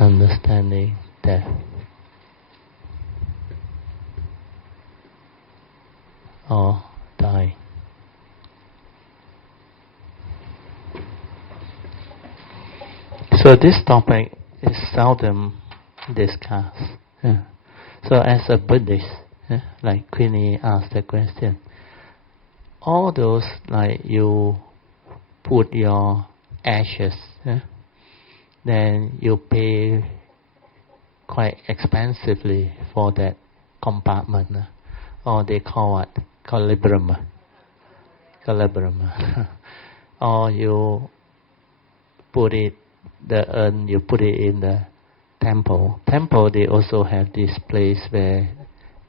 understanding death. Or die. So this topic is seldom discussed. Yeah. So as a Buddhist, like Queenie asked the question, all those like you put your ashes, then you pay quite expensively for that compartment, or they call what? Calibrium. Or you put it, the urn, you put it in the temple. Temple, they also have this place where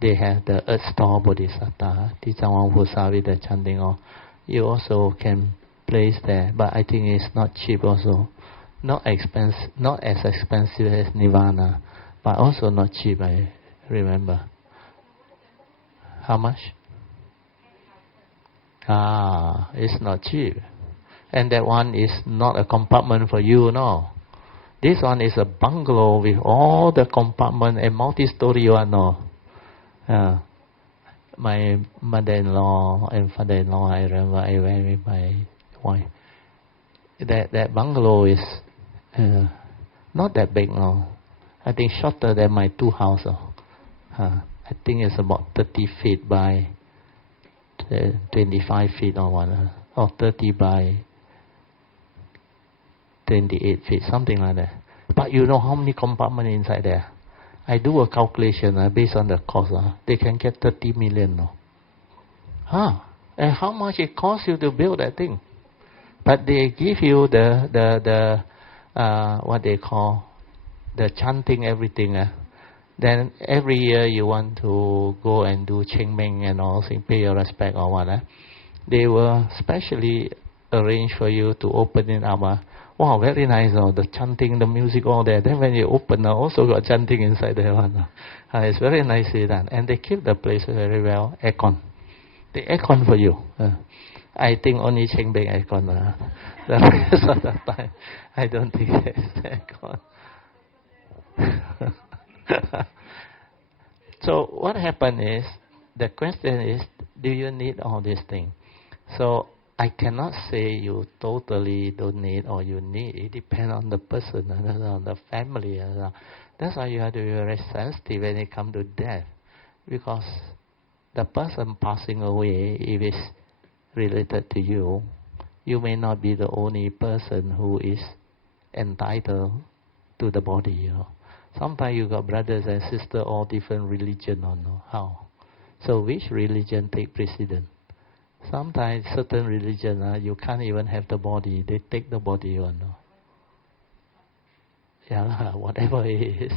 they have the earth store bodhisattva, with the chanting, or you also can place there, but I think it's not cheap also. Not as expensive as Nirvana, but also not cheap, I remember. How much? It's not cheap. And that one is not a compartment for you, no. This one is a bungalow with all the compartment and multi-story one, no. My mother-in-law and father-in-law, I remember I went with my wife. That bungalow is not that big, no. I think shorter than my 2 houses. I think it's about 30 feet by 25 feet or one, or 30 by 28 feet, something like that. But you know how many compartments inside there? I do a calculation based on the cost. They can get 30 million. No? And how much it costs you to build that thing? But they give you the what they call the chanting everything. Then every year you want to go and do Cheng Meng and all, pay your respect or what. They will specially arrange for you to open it up. Wow, very nice. The chanting, the music, all there. Then when you open, also got chanting inside there. It's very nicely done. And they keep the place very well. Aircon. The aircon for you. I think only Cheng Meng aircon. The rest of the time, I don't think there's aircon. So what happened is, the question is, do you need all these things? So I cannot say you totally don't need or you need. It depends on the person, on the family. That's why you have to be very sensitive when it comes to death. Because the person passing away, if it's related to you, you may not be the only person who is entitled to the body. Sometimes you got brothers and sisters, all different religion, or no? How? So which religion take precedence? Sometimes certain religion, you can't even have the body. They take the body, no? Yeah, whatever it is,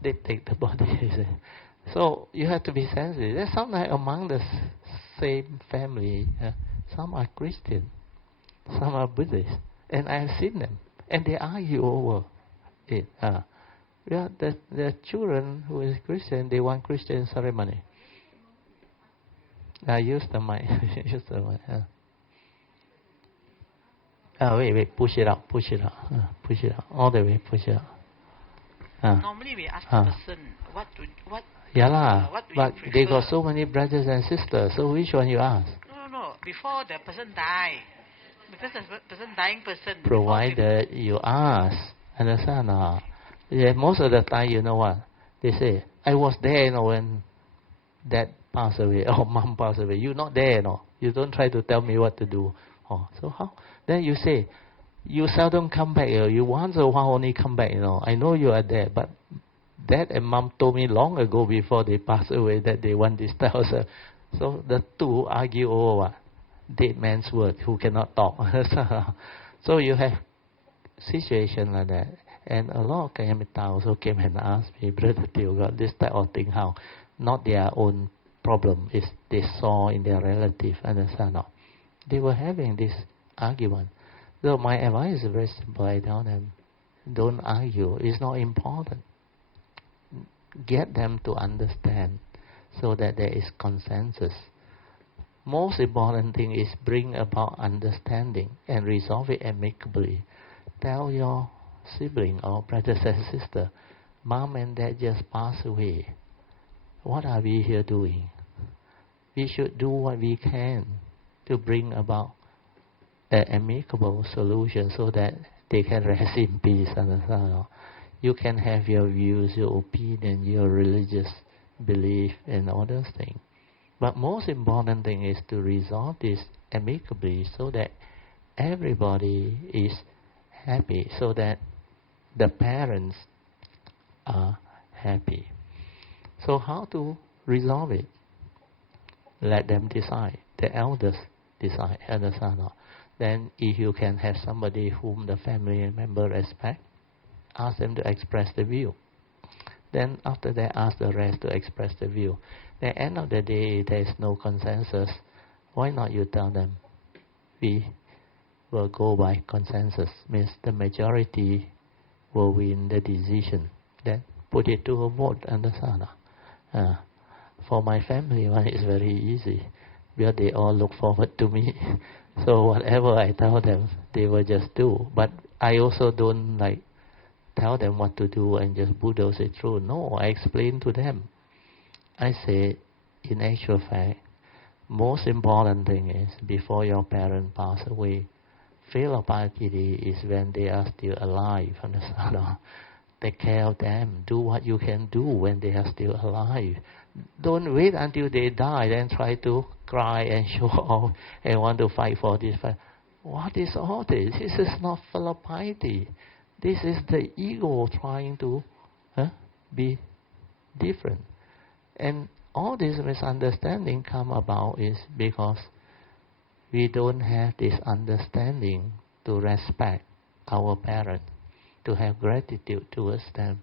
they take the body. So you have to be sensitive. There's sometimes among the same family, some are Christian, some are Buddhist, and I have seen them, and they argue over it. Yeah, the children who is Christian, they want Christian ceremony. Use the mic. Use the mic. Wait, push it out, all the way, push it out. Normally we ask the person, what do but you they got so many brothers and sisters, so which one you ask? No, before the person die, because the dying person. Provided you ask, understand? Yeah, most of the time, you know what? They say, I was there, when dad passed away, or mom passed away. You're not there, You don't try to tell me what to do. So how? Then you say, you seldom come back, You once a while only come back, I know you are there, but dad and mom told me long ago before they passed away that they want this house. So the two argue over what? Dead man's word, who cannot talk. So you have situation like that. And a lot of Kayamita also came and asked me, Brother Teo, got this type of thing, how? Not their own problem, is they saw in their relative, understand? They were having this argument. So my advice is very simple. I tell them, don't argue. It's not important. Get them to understand so that there is consensus. Most important thing is bring about understanding and resolve it amicably. Tell your sibling or brothers and sisters. Mom and dad just passed away. What are we here doing? We should do what we can to bring about an amicable solution so that they can rest in peace. Understand? You can have your views, your opinion, your religious belief, and all those things. But most important thing is to resolve this amicably so that everybody is happy, so that the parents are happy. So how to resolve it? Let them decide. The elders decide. Understand? Then if you can have somebody whom the family member respect, ask them to express the view. Then after that, ask the rest to express the view. At the end of the day, there is no consensus. Why not you tell them? We will go by consensus. Means the majority will win the decision. Then put it to a vote. Understand? For my family, one is very easy, because they all look forward to me. So whatever I tell them, they will just do. But I also don't tell them what to do and just bulldoze it through. No, I explain to them. I say, in actual fact, most important thing is before your parents pass away, filial piety is when they are still alive. Understand? Take care of them. Do what you can do when they are still alive. Don't wait until they die, then try to cry and show off and want to fight for this. What is all this? This is not filial piety. This is the ego trying to be different. And all this misunderstanding come about is because we don't have this understanding to respect our parents, to have gratitude towards them.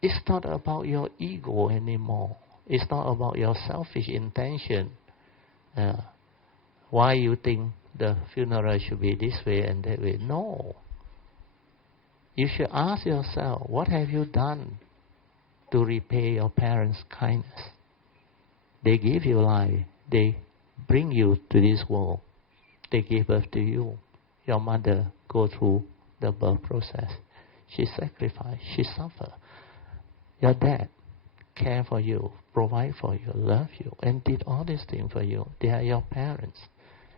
It's not about your ego anymore. It's not about your selfish intention. Why you think the funeral should be this way and that way? No. You should ask yourself, what have you done to repay your parents' kindness? They give you life. They bring you to this world. They give birth to you. Your mother go through the birth process. She sacrificed. She suffered. Your dad care for you, provide for you, love you, and did all these things for you. They are your parents.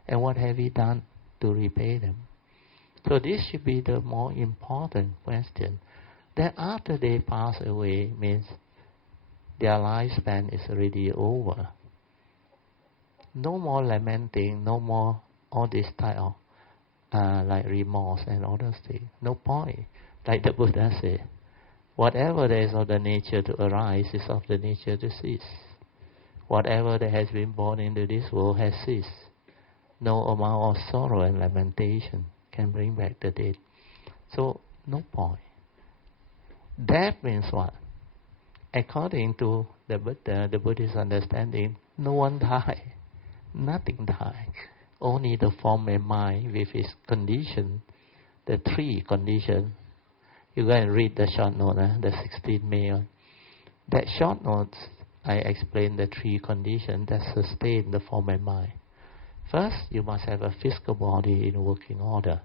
And what have you done to repay them? So this should be the more important question. Then after they pass away means their lifespan is already over. No more lamenting, no more all this type of remorse and all those things. No point. Like the Buddha said, whatever there is of the nature to arise is of the nature to cease. Whatever that has been born into this world has ceased. No amount of sorrow and lamentation can bring back the dead. So, no point. Death means what? According to the Buddha, the Buddhist understanding, no one dies. Nothing dies. Only the form and mind with its condition, the three conditions. You go and read the short note, the 16 May one. That short note, I explain the three conditions that sustain the form and mind. First, you must have a physical body in working order,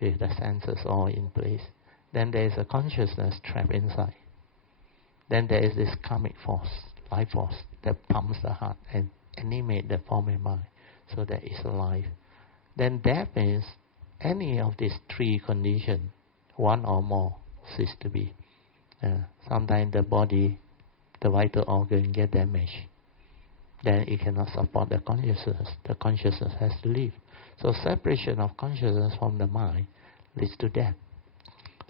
with the senses all in place. Then there is a consciousness trapped inside. Then there is this karmic force, life force, that pumps the heart and animates the form and mind, so that it's alive. Then death means any of these three conditions, one or more, cease to be. Sometimes the body, the vital organ get damaged. Then it cannot support the consciousness. The consciousness has to leave. So separation of consciousness from the mind leads to death.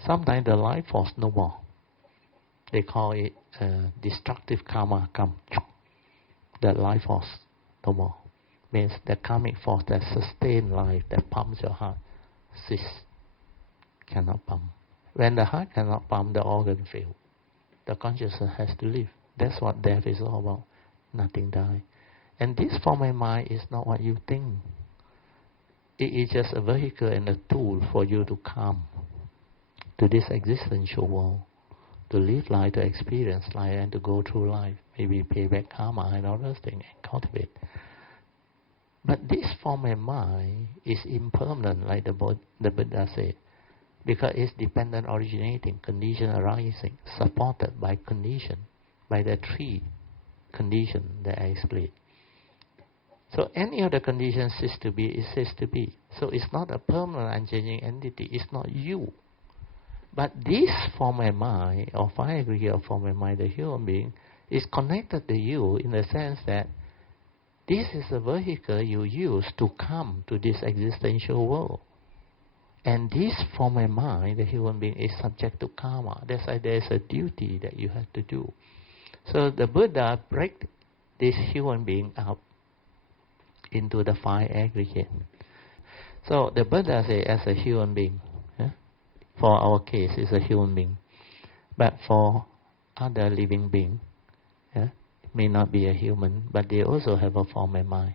Sometimes the life force no more. They call it destructive karma come. The life force no more. Means the karmic force that sustains life, that pumps your heart, cease. Cannot pump. When the heart cannot pump, the organ fails. The consciousness has to leave. That's what death is all about. Nothing dies. And this form and mind is not what you think. It is just a vehicle and a tool for you to come to this existential world, to live life, to experience life, and to go through life. Maybe pay back karma and all those things and cultivate. But this form and mind is impermanent, like the Buddha said. because it's dependent originating, condition arising, supported by condition, by the three conditions that I explained. So any of the conditions cease to be, it ceases to be. So it's not a permanent unchanging entity, it's not you. But this form and mind, or five aggregate of form and mind, the human being, is connected to you in the sense that this is a vehicle you use to come to this existential world. And this form and mind, the human being, is subject to karma. That's why there's a duty that you have to do. So the Buddha break this human being up into the five aggregates. So the Buddha say, as a human being, for our case, is a human being. But for other living beings, it may not be a human, but they also have a form and mind.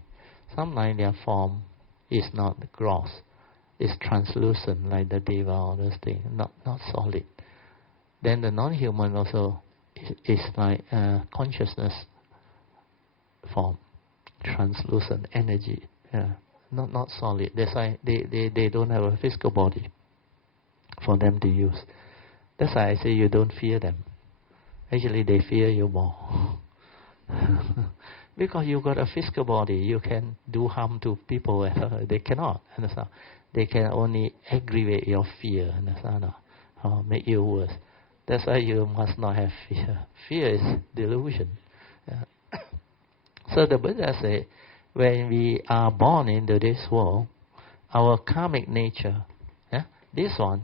Sometimes their form is not gross, it's translucent, like the deva or those things, not solid. Then the non-human also is like consciousness form, translucent energy, not solid. That's why they don't have a physical body for them to use. That's why I say you don't fear them. Actually, they fear you more. Because you got a physical body, you can do harm to people. They cannot, understand? They can only aggravate your fear, understand? Or make you worse. That's why you must not have fear. Fear is delusion. So the Buddha said, when we are born into this world, our karmic nature, this one,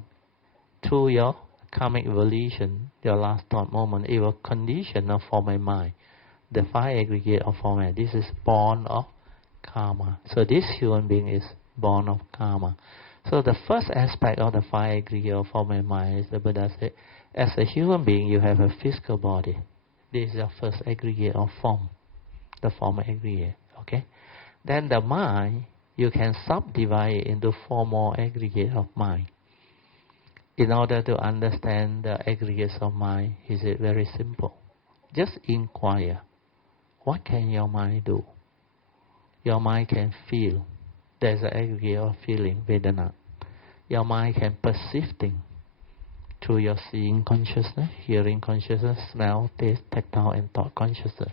through your karmic evolution, your last thought moment, it will condition of form and mind. The five aggregate of form and mind. This is born of karma. So this human being is born of karma. So the first aspect of the five aggregate of form and mind is, the Buddha said, as a human being, you have a physical body. This is the first aggregate of form, the form aggregate. Okay. Then the mind, you can subdivide it into four more aggregates of mind. In order to understand the aggregates of mind, is it very simple. Just inquire, what can your mind do? Your mind can feel. There's an aggregate of feeling, Vedana. Your mind can perceive things through your seeing consciousness, hearing consciousness, smell, taste, tactile, and thought consciousness.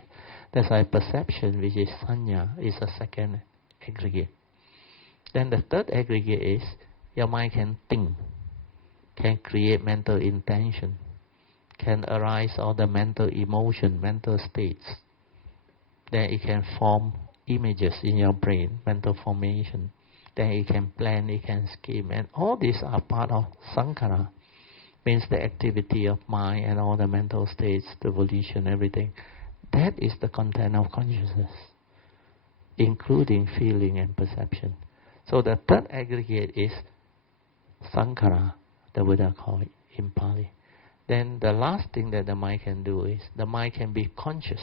That's why perception, which is sanya, is a second aggregate. Then the third aggregate is, your mind can think, can create mental intention, can arise all the mental emotion, mental states. Then it can form images in your brain, mental formation. Then it can plan, it can scheme. And all these are part of sankhara, means the activity of mind and all the mental states, the volition, everything. That is the content of consciousness, including feeling and perception. So the third aggregate is sankhara, the Buddha called it in Pali. Then the last thing that the mind can do is, the mind can be conscious.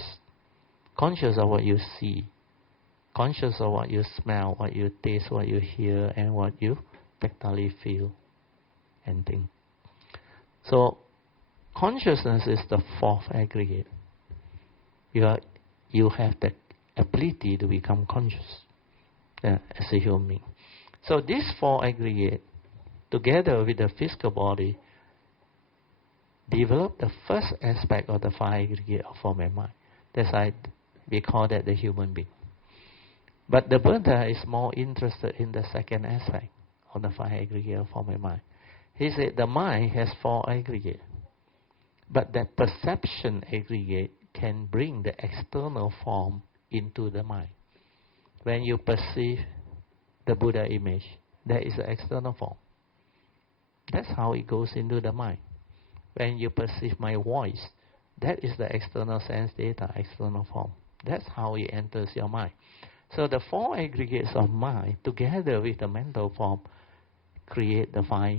Conscious of what you see, conscious of what you smell, what you taste, what you hear, and what you tactily feel and think. So consciousness is the fourth aggregate. You have the ability to become conscious as a human being. So these four aggregates, together with the physical body, develop the first aspect of the five aggregates of form and mind. That's why we call that the human being. But the Buddha is more interested in the second aspect of the five aggregates of form and mind. He said the mind has four aggregates, but that perception aggregate can bring the external form into the mind. When you perceive the Buddha image, that is the external form. That's how it goes into the mind. When you perceive my voice, that is the external sense data, external form. That's how it enters your mind. So the four aggregates of mind, together with the mental form, create the five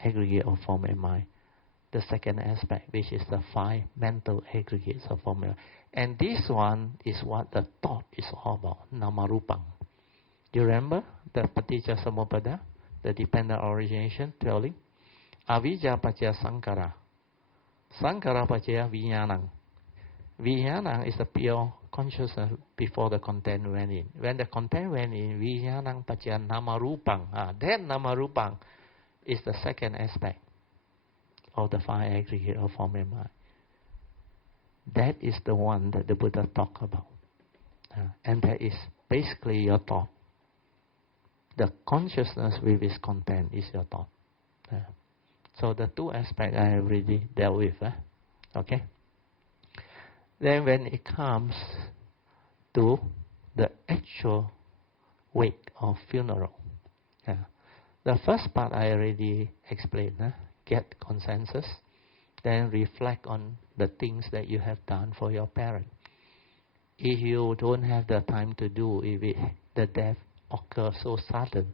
aggregate of form and mind. The second aspect, which is the five mental aggregates of form and mind. And this one is what the thought is all about, namarupang. You remember the paticca samuppada, the dependent origination, dwelling? Avijja paccaya sankhara. Sankhara paccaya vijnanam. Vijnanam is the pure consciousness before the content went in. When the content went in, vijnanam paccaya namarupang. That namarupang is the second aspect of the five aggregate of form and mind. That is the one that the Buddha talked about. And that is basically your thought. The consciousness with its content is your thought. So the two aspects I have already dealt with. Okay? Then when it comes to the actual wake or funeral, the first part I already explained. Get consensus, then reflect on the things that you have done for your parent. If you don't have the time to do, if the death occurs so sudden,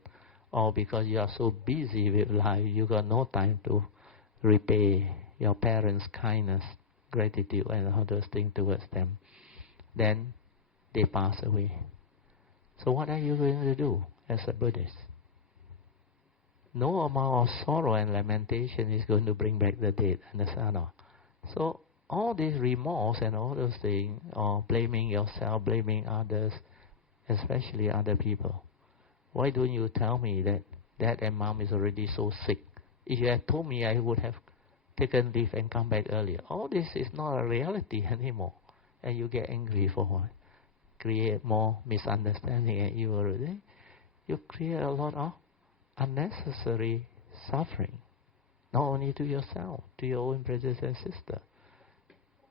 or because you are so busy with life, you got no time to repay your parents' kindness, gratitude, and all those things towards them, then they pass away. So what are you going to do as a Buddhist? No amount of sorrow and lamentation is going to bring back the dead, understand? So all this remorse and all those things, or blaming yourself, blaming others, especially other people. Why don't you tell me that dad and mom is already so sick? If you had told me, I would have taken leave and come back earlier. All this is not a reality anymore. And you get angry for what? Create more misunderstanding and evil. You create a lot of unnecessary suffering. Not only to yourself, to your own brothers and sisters.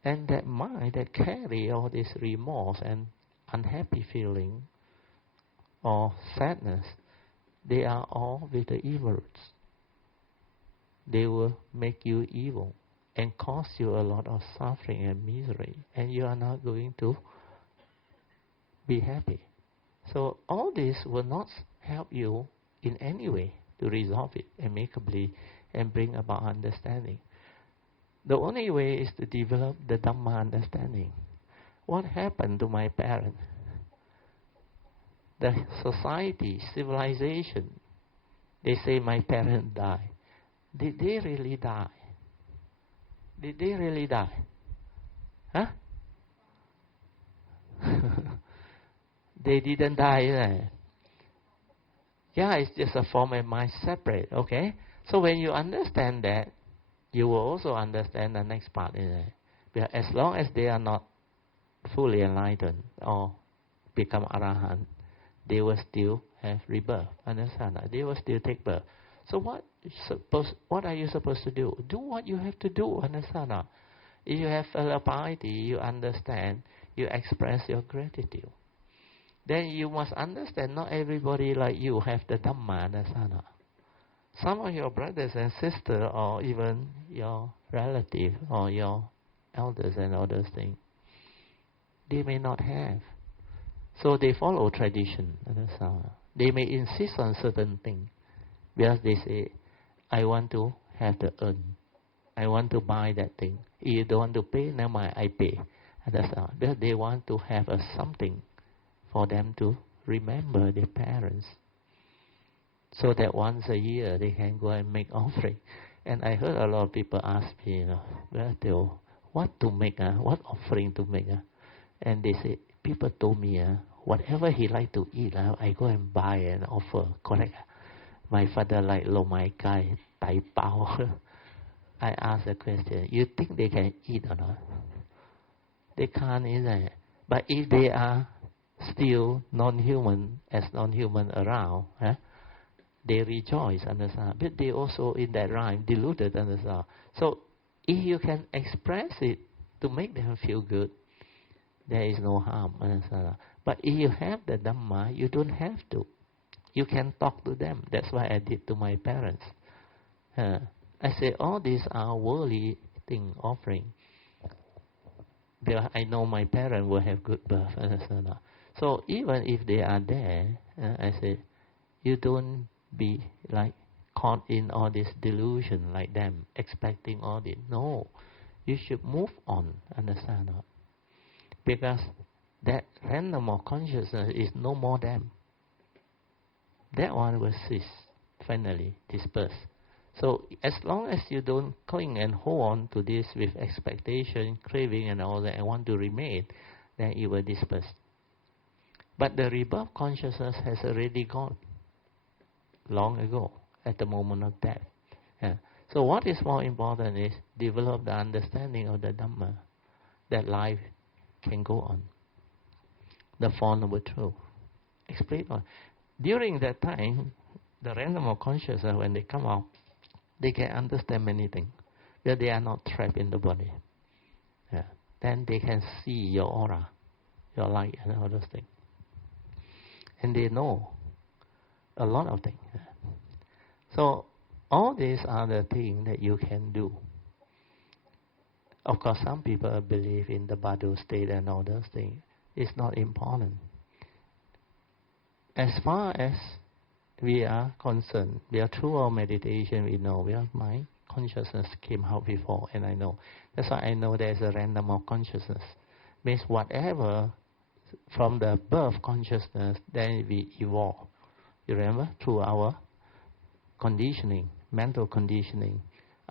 And that mind that carry all this remorse and unhappy feeling or sadness, they are all with the evil roots. They will make you evil and cause you a lot of suffering and misery, and you are not going to be happy. So all this will not help you in any way to resolve it amicably and bring about understanding. The only way is to develop the Dhamma understanding. What happened to my parents? The society, civilization, they say my parents died. Did they really die? Did they really die? Huh? They didn't die, isn't it? Yeah, it's just a form of mind separate, okay? So when you understand that, you will also understand the next part, isn't it? Because as long as they are not fully enlightened or become arahant, they will still have rebirth. Understand? They will still take birth. So what are you supposed to do? Do what you have to do. Understand? If you have filial piety, you understand, you express your gratitude. Then you must understand not everybody like you have the Dhamma. Understand? Some of your brothers and sisters, or even your relatives, or your elders and all those things, they may not have. So they follow tradition. They may insist on certain things because they say, I want to have the urn. I want to buy that thing. If you don't want to pay, never mind, I pay. Because they want to have something for them to remember their parents. So that once a year they can go and make offering. And I heard a lot of people ask me, what to make, what offering to make. And they say, people told me, whatever he like to eat, I go and buy and offer. Correct? My father like lo mai kai, tai pao. I asked the question, you think they can eat or not? They can't, isn't it? But if they are still non-human, as non-human around, they rejoice, understand? But they also, in that rhyme, deluded, understand? So, if you can express it to make them feel good, there is no harm, understand? But if you have the Dhamma, you don't have to. You can talk to them. That's what I did to my parents. I say, all these are worldly thing offering. Because I know my parents will have good birth, understand? So, even if they are there, I say, you don't be like caught in all this delusion like them, expecting all this. No, you should move on, understand? Because that random of consciousness is no more them. That one will cease, finally disperse. So as long as you don't cling and hold on to this with expectation, craving and all that, and want to remain, then it will disperse. But the rebirth consciousness has already gone long ago, at the moment of death. Yeah. So what is more important is develop the understanding of the Dhamma, that life can go on. The Four Noble Truths. Explain on. During that time, the random of consciousness, when they come out, they can understand many things. Because they are not trapped in the body. Yeah. Then they can see your aura, your light, and all those things. And they know a lot of things. Yeah. So all these are the things that you can do. Of course, some people believe in the Badu state and all those things. It's not important. As far as we are concerned, we are through our meditation, we know we are mind, consciousness came out before, and I know. That's why I know there's a random of consciousness. Means whatever from the birth consciousness, then we evolve. You remember? Through our conditioning, mental conditioning,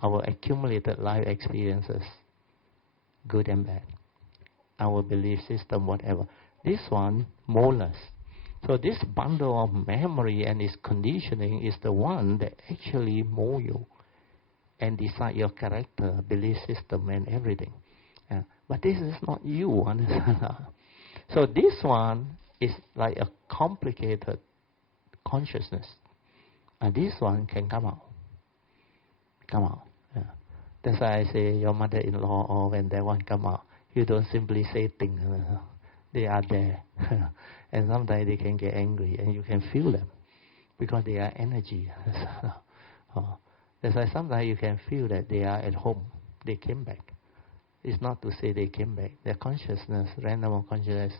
our accumulated life experiences, good and bad, our belief system, whatever. This one, molars. So this bundle of memory and its conditioning is the one that actually mold you and decide your character, belief system, and everything. But this is not you, understand? So this one is like a complicated consciousness. And this one can come out. Come out. Yeah. That's why I say your mother-in-law, or when that one come out, you don't simply say things. They are there. And sometimes they can get angry, and you can feel them. Because they are energy. That's why sometimes you can feel that they are at home. They came back. It's not to say they came back. Their consciousness, random consciousness,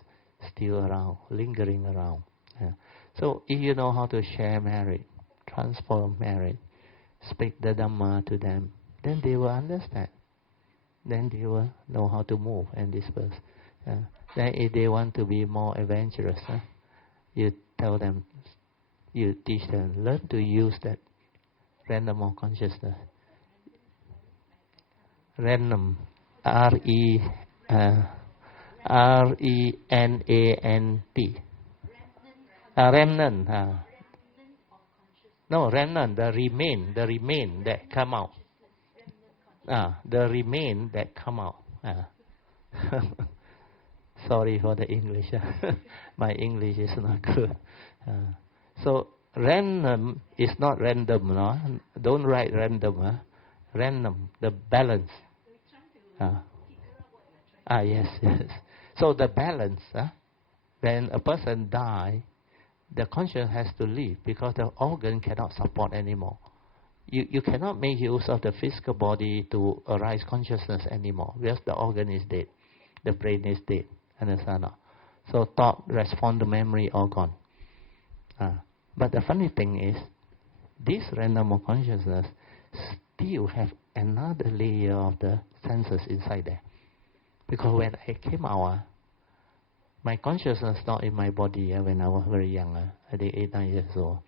still around, lingering around. Yeah. So if you know how to share merit, transform merit, speak the Dhamma to them, then they will understand. Then they will know how to move and disperse. Then if they want to be more adventurous, you tell them, you teach them, learn to use that random of consciousness. Random, R-E-N-A-N-T. Remnant. No, remnant, the remain that come out. The remain that come out. Sorry for the English. My English is not good. So random is not random, no? Don't write random. Random, the balance. Yes. So the balance. When a person dies, the conscience has to leave because the organ cannot support anymore. You cannot make use of the physical body to arise consciousness anymore because the organ is dead. The brain is dead. Understand? So thought, response to memory, all gone. But the funny thing is, this random of consciousness still have another layer of the senses inside there. Because when I came out, my consciousness not in my body when I was very young, I think 8, 9 years old.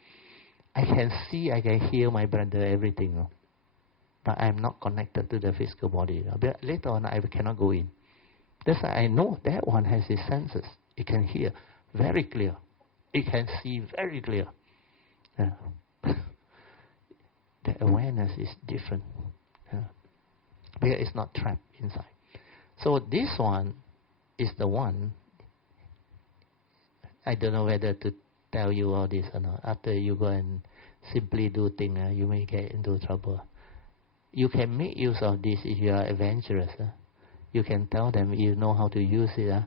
I can see, I can hear my brother, everything. But I'm not connected to the physical body. But later on, I cannot go in. That's why I know that one has its senses. It can hear very clear. It can see very clear. The awareness is different. Because it's not trapped inside. So this one is the one. I don't know whether to tell you all this or not. After you go and simply do things, you may get into trouble. You can make use of this if you are adventurous. You can tell them you know how to use it.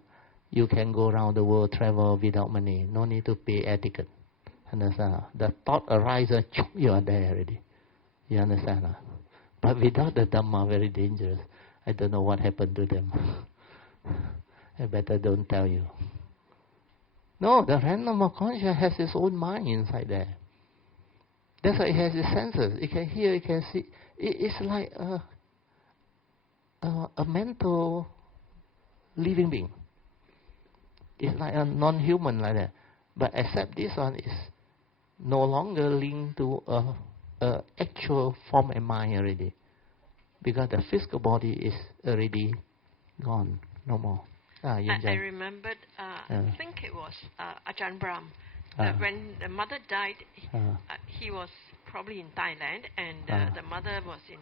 You can go around the world, travel without money. No need to pay etiquette. Understand? The thought arises, you are there already. You understand? But without the Dhamma, very dangerous. I don't know what happened to them. I better don't tell you. No, the random of consciousness has its own mind inside there. That's why it has its senses. It can hear, it can see. It's like a mental living being. It's like a non-human like that. But except this one is no longer linked to a actual form and mind already. Because the physical body is already gone. No more. I remembered, I think it was Ajahn Brahm, that when the mother died, he was probably in Thailand, and the mother was in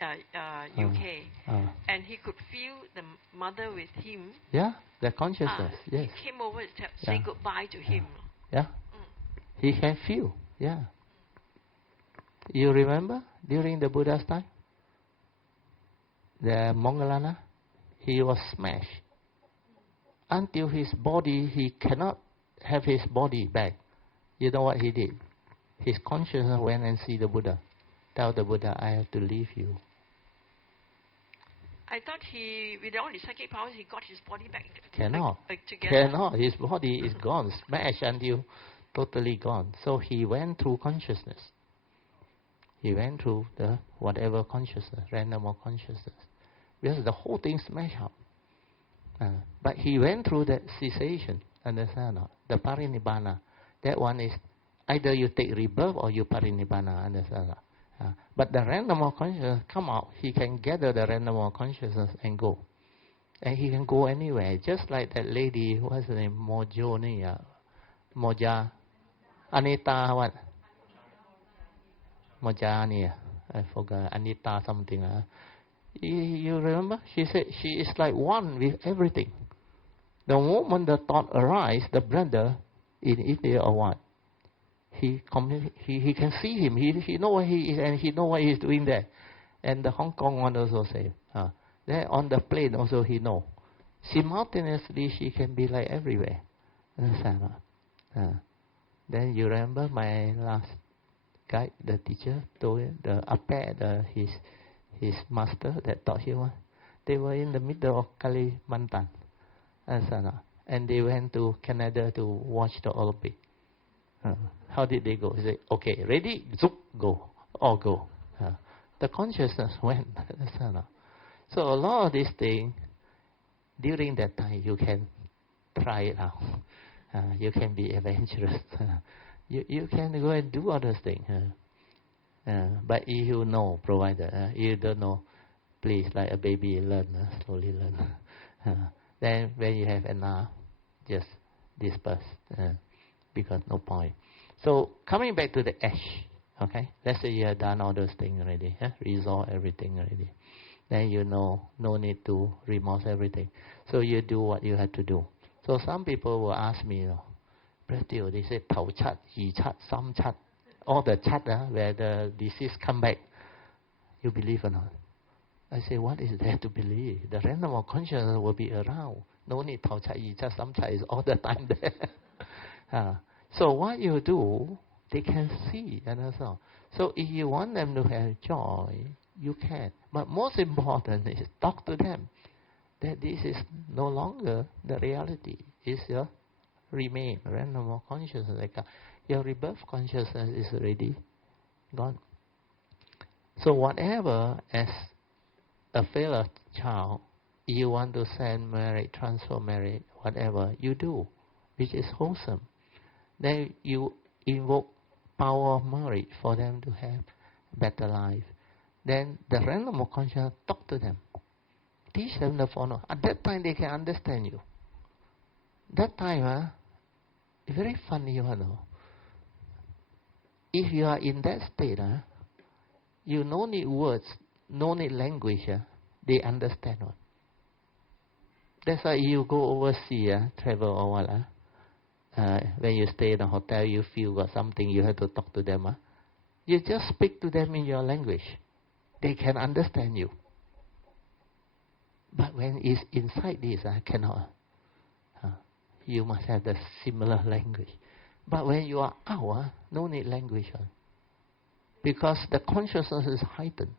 UK, and he could feel the mother with him. Yeah, the consciousness. Yes. He came over to say goodbye to him. Yeah. He can feel. Yeah. You remember during the Buddha's time? The Moggallana, he was smashed. Until his body, he cannot have his body back. You know what he did? His consciousness went and see the Buddha. Tell the Buddha, I have to leave you. I thought he, with all his psychic powers, he got his body back Cannot. together. Cannot. His body is gone, smashed until totally gone. So he went through consciousness. He went through the whatever consciousness, random or consciousness. Because the whole thing smashed up. But he went through that cessation, understand or not? The parinibbana. That one is either you take rebirth or you parinibbana, understand or not? But the random of consciousness come out, he can gather the random of consciousness and go. And he can go anywhere. Just like that lady, what's her name? Moja. Anita, what? Mojani, I forgot. Anita something. You remember? She said she is like one with everything. The moment the thought arises, the brother in India or what? He can see him. He know where he is and he know what he is doing there. And the Hong Kong one also say, there on the plane also he know. Simultaneously she can be like everywhere. Understand? Then you remember my last guide, the teacher told the Ape, his master that taught him. They were in the middle of Kalimantan, and they went to Canada to watch the Olympic. How did they go? They say, okay, ready, zoop, go, all go. The consciousness went. So a lot of these things, during that time, you can try it out. You can be adventurous. You can go and do other things. But if you know, provided you don't know, please, like a baby, learn, slowly learn. Then when you have enough, just disperse. Because no point. So coming back to the ash, okay? Let's say you have done all those things already, resolve everything already. Then you know, no need to remorse everything. So you do what you have to do. So some people will ask me, they say, Tao chat, Yi chat, Sam chat, all the chat where the disease come back. You believe or not? I say, what is there to believe? The random of consciousness will be around. No need Tao chat, Yi chat, Sam chat is all the time there. So what you do, they can see, and so. So if you want them to have joy, you can. But most important is talk to them that this is no longer the reality. It's your remain random of consciousness. Like your rebirth consciousness is already gone. So whatever as a failure child, you want to send merit, transfer merit, whatever you do, which is wholesome. Then you invoke power of merit for them to have better life. Then the realm of consciousness, talk to them. Teach them the form. At that time they can understand you. That time, it's very funny, you know. If you are in that state, you no need words, no need language, they understand what. That's why you go overseas, travel or what, when you stay in a hotel, you feel got something, you have to talk to them. You just speak to them in your language. They can understand you. But when it's inside this, cannot. You must have the similar language. But when you are out, no need language. Because the consciousness is heightened.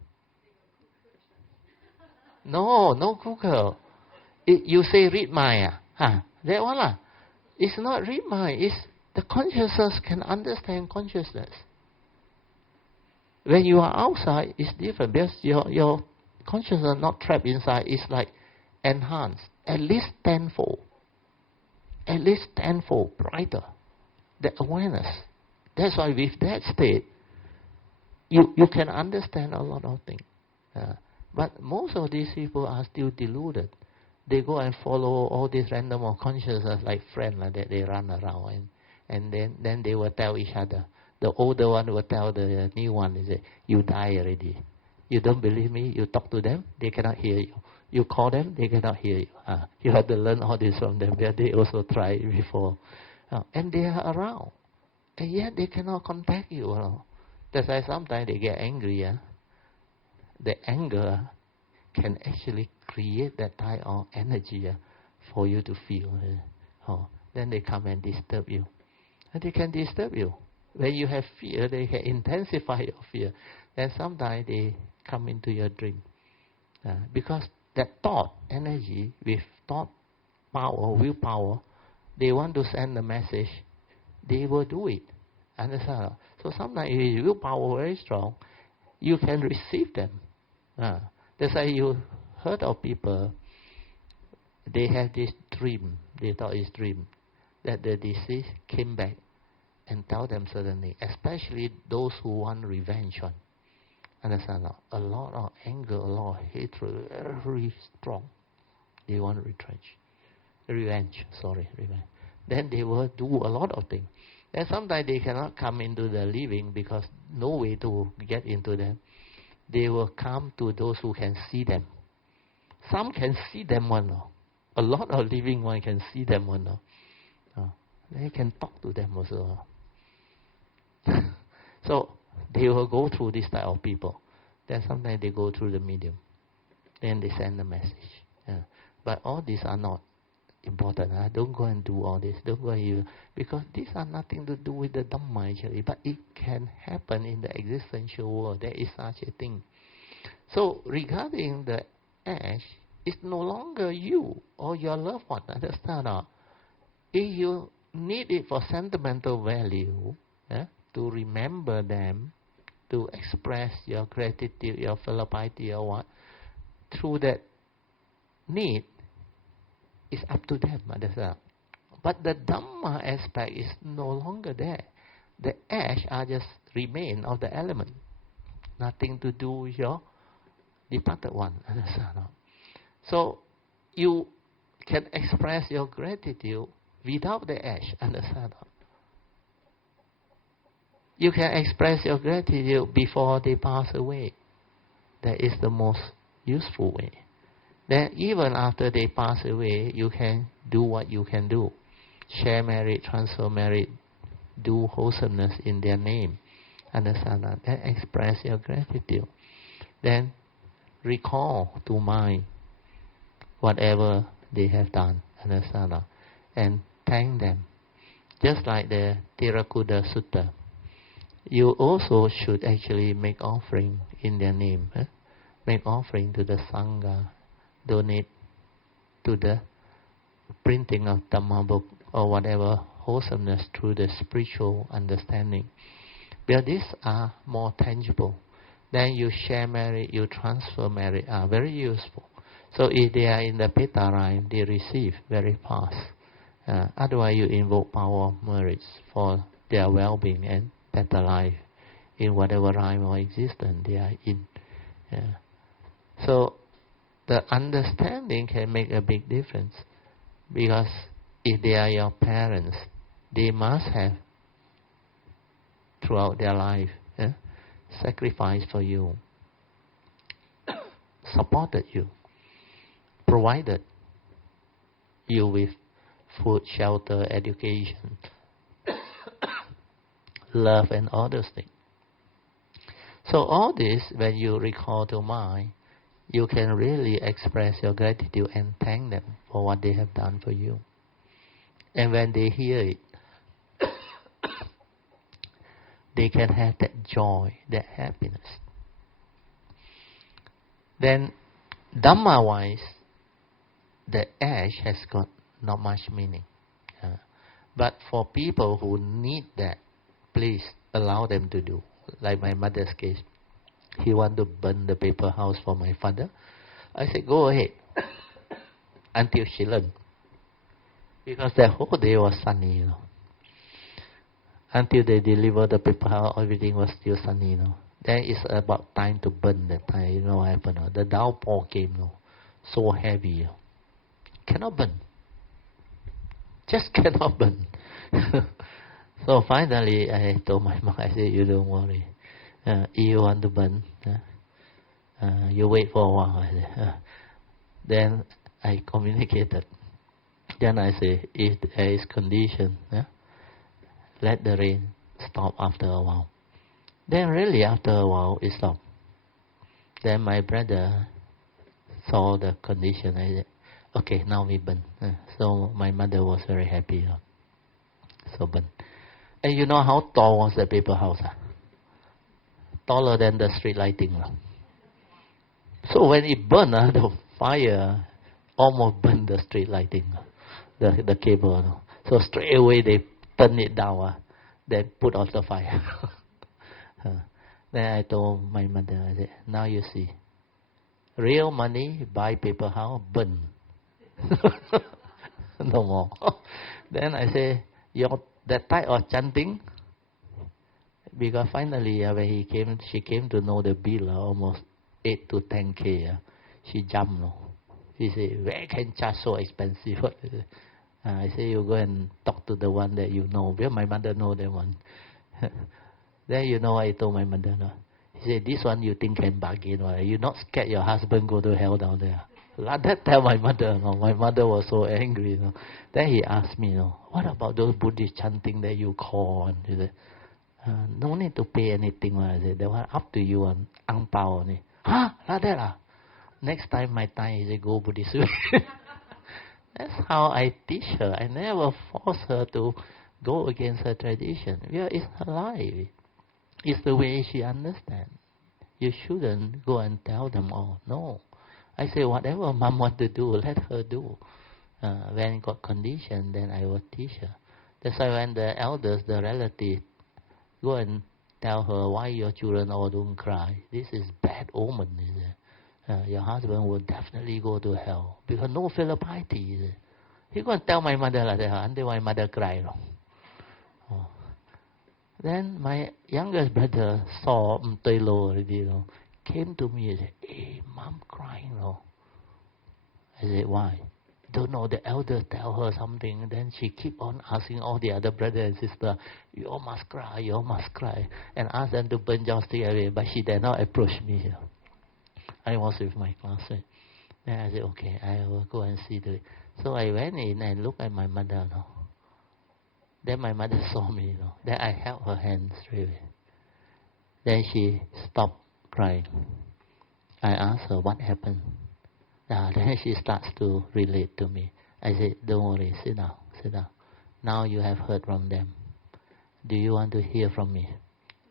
No Google. You say read mind. That one. It's not read mind. It's the consciousness can understand consciousness. When you are outside, it's different because your consciousness not trapped inside. It's like enhanced, at least tenfold. At least tenfold brighter. The awareness. That's why with that state, you can understand a lot of things. But most of these people are still deluded. They go and follow all this random of consciousness like friends like that. They run around and then they will tell each other, The older one will tell the new one, they say, you die already. You don't believe me? You talk to them, they cannot hear you. You call them, they cannot hear you. You have to learn all this from them. They also tried before. And they are around. And yet they cannot contact you. That's why sometimes they get angry. The anger can actually create that type of energy for you to feel. Then they come and disturb you. And they can disturb you. When you have fear, they can intensify your fear. Then sometimes they come into your dream. Because that thought energy with thought power, willpower, they want to send a message, they will do it. Understand? So sometimes if willpower very strong, you can receive them. That's why you heard of people, they have this dream, they thought it's dream, that the deceased came back and tell them suddenly, especially those who want revenge on. Understand? A lot of anger, a lot of hatred, very strong. They want revenge. Then they will do a lot of things. And sometimes they cannot come into the living because no way to get into them. They will come to those who can see them. Some can see them one. A lot of living one can see them one. They can talk to them also. So they will go through this type of people. Then sometimes they go through the medium. Then they send a message. But all these are not important. Don't go and do all this. Don't go and because these are nothing to do with the Dhamma actually. But it can happen in the existential world. There is such a thing. So regarding the ash, it's no longer you or your loved one. Understand? If you need it for sentimental value, to remember them, to express your gratitude, your filial piety or what, through that need, it's up to them. Understand? But the Dhamma aspect is no longer there. The ash are just remain of the element. Nothing to do with your departed one. Understand? So you can express your gratitude without the ash. Understand? You can express your gratitude before they pass away. That is the most useful way. Then even after they pass away, you can do what you can do. Share merit, transfer merit, do wholesomeness in their name. Understand that? Then express your gratitude. Then recall to mind whatever they have done. Understand that? And thank them. Just like the Tirakuta Sutra. You also should actually make offering in their name. Make offering to the Sangha. Donate to the printing of Dhamma book or whatever wholesomeness through the spiritual understanding. But these are more tangible. Then you share merit, you transfer merit are very useful. So if they are in the Pitta rhyme, they receive very fast. Otherwise you invoke power of merits for their well-being and better life in whatever rhyme or existence they are in. So the understanding can make a big difference, because if they are your parents, they must have throughout their life sacrificed for you, supported you, provided you with food, shelter, education, love and all those things. So all this, when you recall to mind, you can really express your gratitude and thank them for what they have done for you. And when they hear it, they can have that joy, that happiness. Then, Dhamma-wise, the ash has got not much meaning. But for people who need that, please allow them to do. Like my mother's case. He wanted to burn the paper house for my father. I said, go ahead. Until she learned. Because that whole day was sunny, Until they delivered the paper house, everything was still sunny, Then it's about time to burn that time. You know what happened? The downpour came, so heavy. Cannot burn. Just cannot burn. So finally, I told my mom, I said, you don't worry. You want to burn, you wait for a while. I said, then I communicated. Then I say, if there is condition, let the rain stop after a while. Then really after a while, it stopped. Then my brother saw the condition. I said, okay, now we burn. So my mother was very happy. So burn. And you know how tall was the paper house? Taller than the street lighting. So when it burned, the fire almost burned the street lighting, the cable. So straight away they turn it down, then put out the fire. Then I told my mother, I said, now you see, real money, buy paper house, burn. No more. Then I say, that type of chanting, because finally when she came to know the bill, almost 8 to 10K. She jumped. She said, where can charge so expensive? I say, you go and talk to the one that you know. Because my mother know that one. Then you know I told my mother. No? He said, this one you think can bargain. Right? You not scared your husband go to hell down there. Like that tell my mother. No? My mother was so angry. No? Then he asked me, no, what about those Buddhist chanting that you call on? He said, no need to pay anything. I said, that one up to you on ang pao. Huh? Like that? Next time my time is go Buddhist way. That's how I teach her. I never force her to go against her tradition. Yeah, it's her life. It's the way she understands. You shouldn't go and tell them all. No. I say, whatever mom want to do, let her do. When got condition, then I will teach her. That's why when the elders, the relatives, go and tell her why your children all don't cry. This is bad omen. Is it? Your husband will definitely go to hell because no filial piety. Is it? He go and tell my mother like that until my mother cried. Oh. Then my youngest brother saw Mtelo already. Came to me and said, "Hey, mom crying." I said, "Why?" Don't know, the elders tell her something, and then she keep on asking all the other brother and sister, you all must cry, and ask them to burn jousting away, but she did not approach me. I was with my classmate. Then I said, okay, I will go and see the. So I went in and looked at my mother. Then my mother saw me. Then I held her hand straight away. Then she stopped crying. I asked her what happened. Then she starts to relate to me. I said, don't worry, sit down. Now you have heard from them. Do you want to hear from me?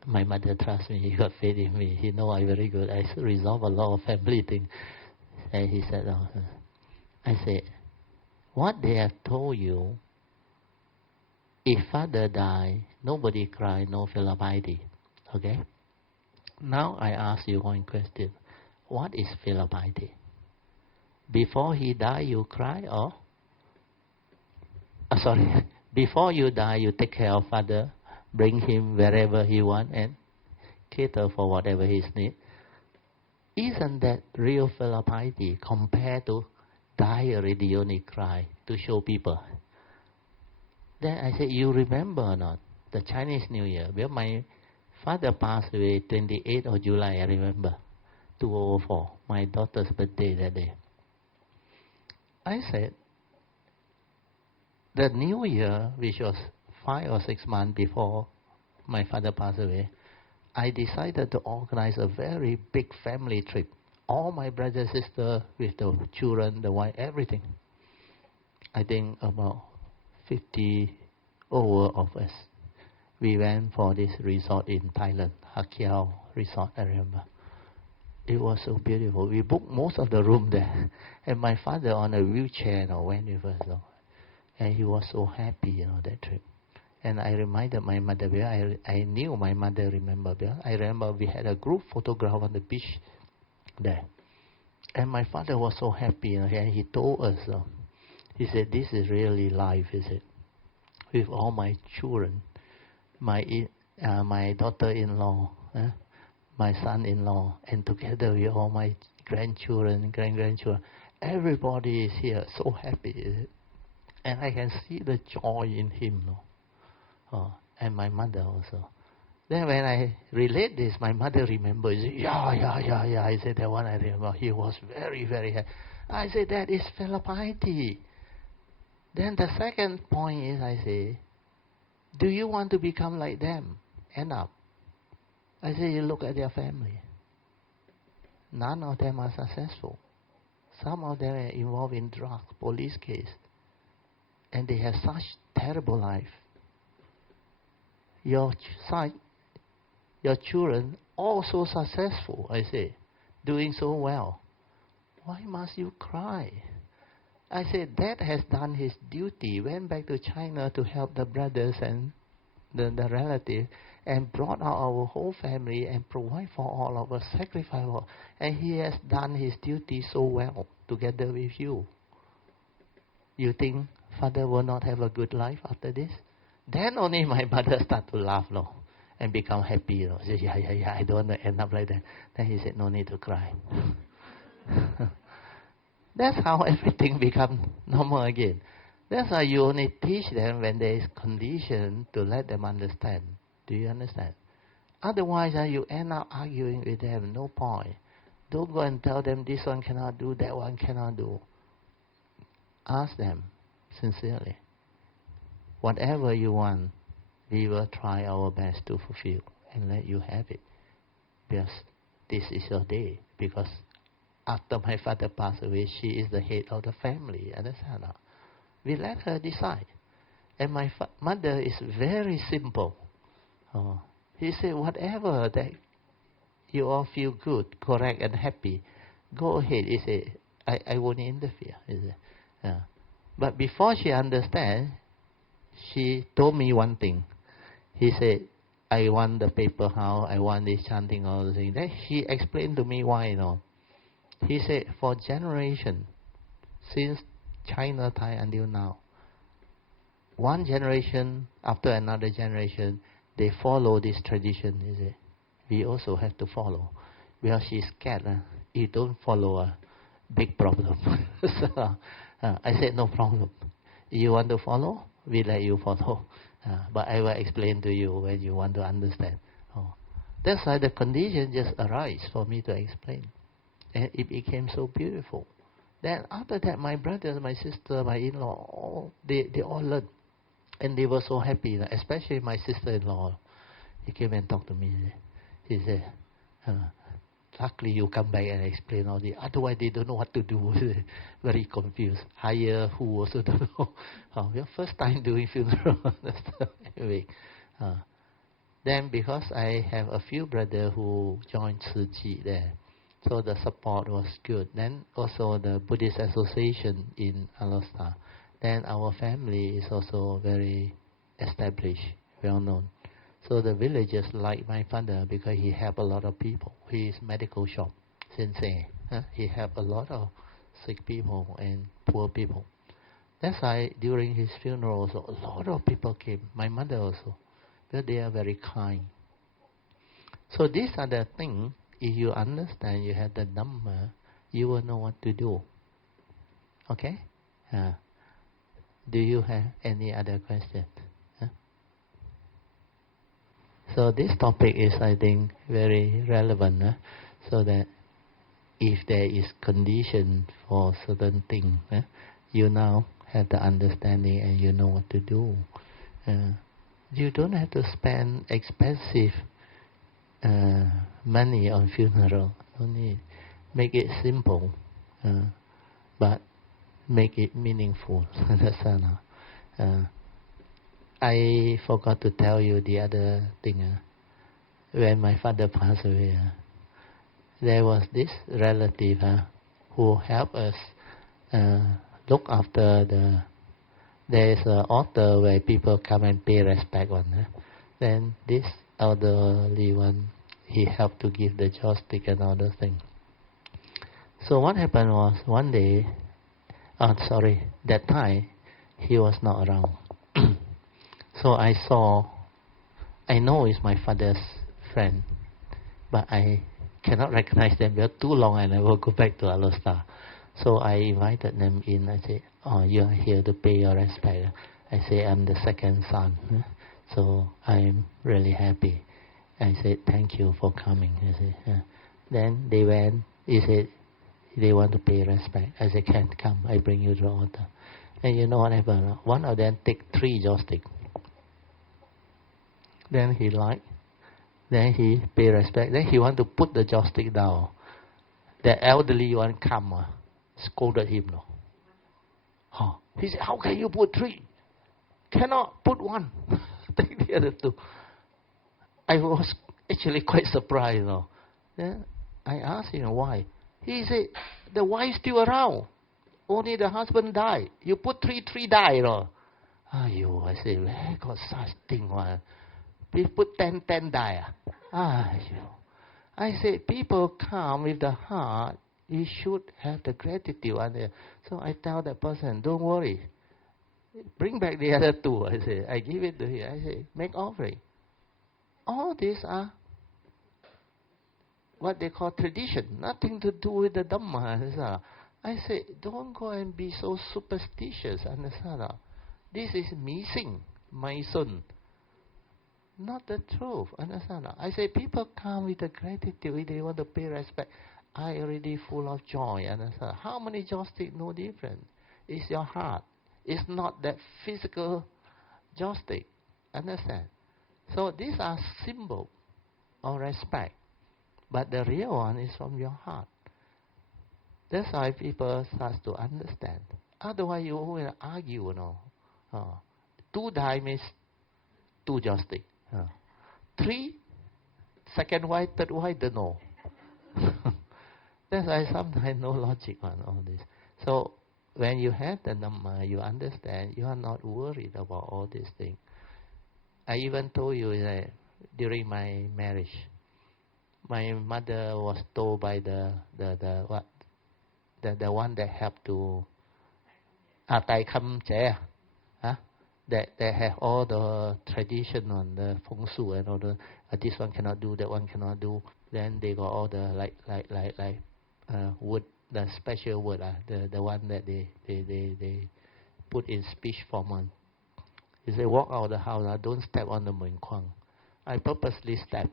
My mother trusts me. He got faith in me. He know I'm very good. I resolve a lot of family things. And he said, I said, what they have told you, if father die, nobody cry, no filial piety. Okay? Now I ask you one question. What is filial piety? Before he die, you cry, or? Before you die, you take care of father, bring him wherever he want, and cater for whatever his need. Isn't that real filial piety compared to die already, you only cry to show people? Then I said, you remember or not? The Chinese New Year, where my father passed away 28th of July, I remember, 2004, my daughter's birthday that day. I said, the New Year, which was 5 or 6 months before my father passed away, I decided to organize a very big family trip. All my brothers and sisters with the children, the wife, everything. I think about 50 over of us. We went for this resort in Thailand, Hakiao Resort, I remember. It was so beautiful. We booked most of the room there. And my father on a wheelchair went with us. And he was so happy, that trip. And I reminded my mother, I knew my mother remembered. I remember we had a group photograph on the beach there. And my father was so happy, and he told us, he said, this is really life, he said, with all my children, my daughter-in-law, my son-in-law, and together with all my grandchildren, grandchildren. Everybody is here, so happy. And I can see the joy in him. and my mother also. Then when I relate this, my mother remembers. Yeah. I said, that one I remember. He was very, very happy. I said, that is filial piety. Then the second point is, I say, do you want to become like them? End up. I say, you look at their family. None of them are successful. Some of them are involved in drugs, police case. And they have such terrible life. Your children also successful, I say, doing so well. Why must you cry? I said, Dad has done his duty, went back to China to help the brothers and the relatives, and brought out our whole family and provide for all of us, sacrifice all. And he has done his duty so well together with you. You think father will not have a good life after this? Then only my mother start to laugh, no, and become happy. No. Say, yeah, I don't want to end up like that. Then he said, no need to cry. That's how everything becomes normal again. That's why you only teach them when there is condition to let them understand. Do you understand? Otherwise, you end up arguing with them. No point. Don't go and tell them this one cannot do, that one cannot do. Ask them sincerely. Whatever you want, we will try our best to fulfill and let you have it. Because this is your day. Because after my father passed away, she is the head of the family. Understand? We let her decide. And my mother is very simple. He said, whatever that you all feel good, correct, and happy, go ahead. He said, I won't interfere. He said, But before she understands, she told me one thing. He said, I want the paper house, I want this chanting, all the things. Then he explained to me why, He said, for generation, since China time until now, one generation after another generation, they follow this tradition, is it? We also have to follow. Because she's scared. You don't follow, big problem. So, I said, no problem. You want to follow? We let you follow. But I will explain to you when you want to understand. That's why the condition just arise for me to explain. And it became so beautiful. Then after that, my brothers, my sister, my in-law, they all learned. And they were so happy, especially my sister-in-law. He came and talked to me. He said, luckily you come back and explain all this. Otherwise they don't know what to do. Very confused. Hire who also don't know. We are first time doing funeral. Anyway, then because I have a few brothers who joined Tzu Chi there, so the support was good. Then also the Buddhist Association in Alasta. Then our family is also very established, well known. So the villagers like my father because he helped a lot of people. He is medical shop, sensei. He helped a lot of sick people and poor people. That's why during his funeral also, a lot of people came. My mother also, because they are very kind. So these are the things, if you understand, you have the Dhamma, you will know what to do. Okay? Do you have any other questions? So this topic is, I think, very relevant. So that if there is condition for certain thing, you now have the understanding and you know what to do. You don't have to spend expensive money on funeral. Don't need. Make it simple, but make it meaningful. Understand? I forgot to tell you the other thing. When my father passed away, there was this relative who helped us look after the. There is an altar where people come and pay respect on. Then this elderly one, he helped to give the joystick and all those things. So what happened was one day, that time he was not around. So I know it's my father's friend, but I cannot recognize them. They're too long and I will go back to Alostar. So I invited them in. I said, you are here to pay your respect. I say, I'm the second son. So I'm really happy. I said, thank you for coming. I said, Then they went. He said, they want to pay respect. I said, can't come. I bring you the altar. And you know what happened? One of them take 3 joysticks. Then he liked. Then he pay respect. Then he want to put the joystick down. The elderly one come, scolded him. No. He said, how can you put 3? Cannot put 1. Take the other 2. I was actually quite surprised. No. Then I asked him why. He said, the wife still around. Only the husband died. You put 3 die. No. I said, where got such thing? Please put 10 die. I said, people come with the heart. You should have the gratitude. So I tell that person, don't worry. Bring back the other 2. I say, I give it to him. I say, make offering. All these are what they call tradition. Nothing to do with the Dhamma. I say, don't go and be so superstitious. Understand? This is missing, my son. Not the truth. Understand? I say, people come with the gratitude. They want to pay respect. I already full of joy. Understand? How many joysticks? No different. It's your heart. It's not that physical joystick. Understand? So these are symbols of respect. But the real one is from your heart. That's why people start to understand. Otherwise, you will argue, 2 die means 2 joystick. 3, second wife, third wife, don't know. That's why sometimes no logic on all this. So when you have the Dhamma, you understand, you are not worried about all these things. I even told you that during my marriage, my mother was told by the one that helped to Tai Kham Che, that they have all the tradition on the feng shui and all the this one cannot do, that one cannot do. Then they got all the like wood, the special word, the one that they put in speech form on. He said, walk out of the house, don't step on the Muin Kwang. I purposely step.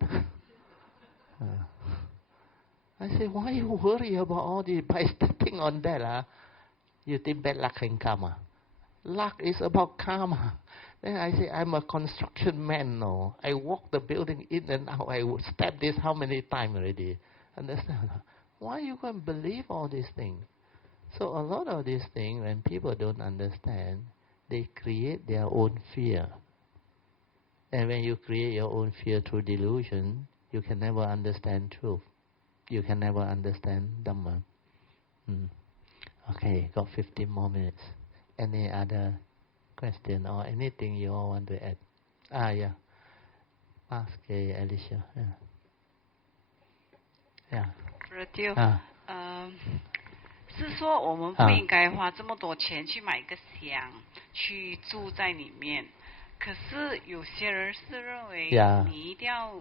I said, why you worry about all this? By stepping on that, you think bad luck can come. Luck is about karma. Then I say, I'm a construction man, no. I walk the building in and out. I would step this how many times already? Understand? Why you going to believe all these things? So a lot of these things, when people don't understand, they create their own fear. And when you create your own fear through delusion, you can never understand truth. You can never understand Dhamma. Okay, got 15 more minutes. Any other question or anything you all want to add? Yeah. Ask Alicia. Yeah. Radio. 是说我们不应该花这么多钱去买一个香，去住在里面。可是有些人是认为你一定要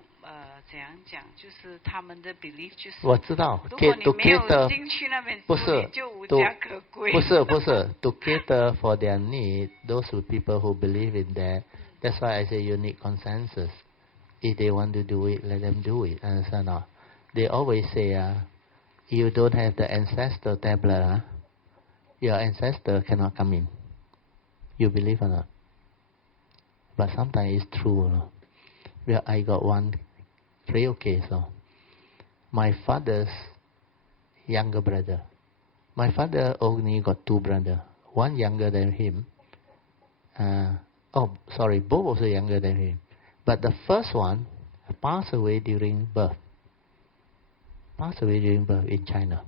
怎样讲，就是他们的 belief 就是，我知道，如果你没有进去那边住，你就无家可归。不是 to cater for their need, those people who believe in that. That's why I say you need consensus. If they want to do it, let them do it. Understand or not? They always say, you don't have the ancestor tablet, your ancestor cannot come in. You believe or not? But sometimes it's true. Well, I got one real case. My father's younger brother. My father only got 2 brothers. One younger than him. Both also younger than him. But the first one passed away during birth. Passed away during birth in China.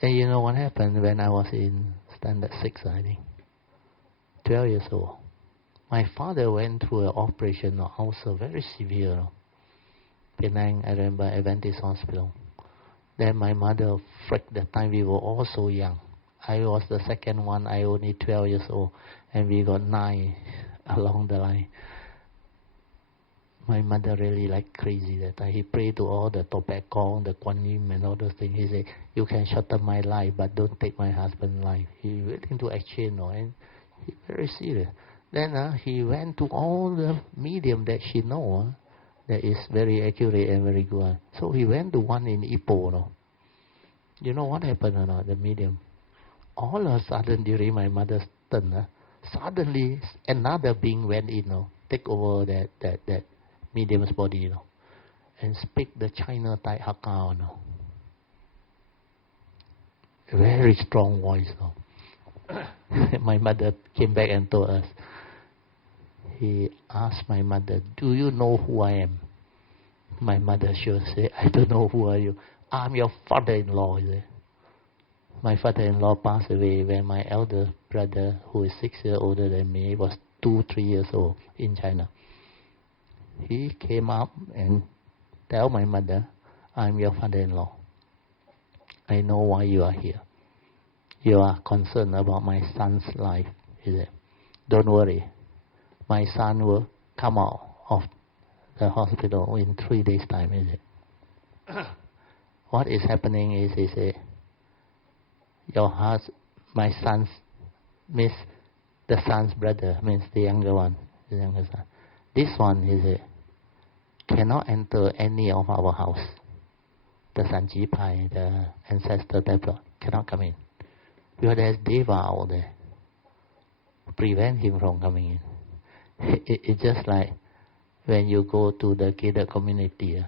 And you know what happened when I was in standard 6, I think. 12 years old. My father went through an operation, also very severe. Penang, I remember, Adventist Hospital. Then my mother freaked that time. We were all so young. I was the second one. I only 12 years old. And we got 9 along the line. My mother really like crazy that time. He prayed to all the tobacco, the Kuan Yin and all those things. He said, you can shorten my life, but don't take my husband's life. He willing to exchange, and he very serious. Then he went to all the medium that she know that is very accurate and very good. So he went to one in Ipoh. No? You know what happened or not? The medium. All of a sudden during my mother's turn, suddenly another being went in, take over that medium's body, and speak the China Tai Hakka. Very strong voice. My mother came back and told us. He asked my mother, "Do you know who I am?" My mother sure said, "I don't know who are you. I'm your father-in-law." My father-in-law passed away when my elder brother, who is 6 years older than me, was 2-3 years old in China. He came up and tell my mother, "I'm your father-in-law. I know why you are here. You are concerned about my son's life." He said, "Don't worry. My son will come out of the hospital in 3 days' time." He said, "What is happening is," he said, "your heart, my son's, means the son's brother, means the younger one, the younger son. This one," he said, "cannot enter any of our house. The Sanji Pai, the ancestor temple, cannot come in. Because there's Deva out there. Prevent him from coming in." It's just like when you go to the gated community.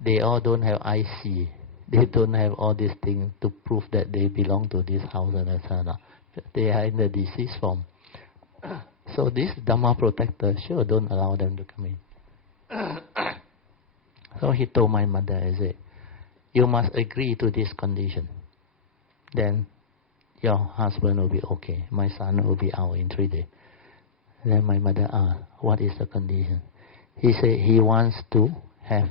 They all don't have IC. They don't have all these things to prove that they belong to this house and etc. They are in the deceased form. So this Dhamma protector sure don't allow them to come in. So he told my mother, he said, "You must agree to this condition. Then your husband will be okay. My son will be out in 3 days." Then my mother asked, "What is the condition?" He said he wants to have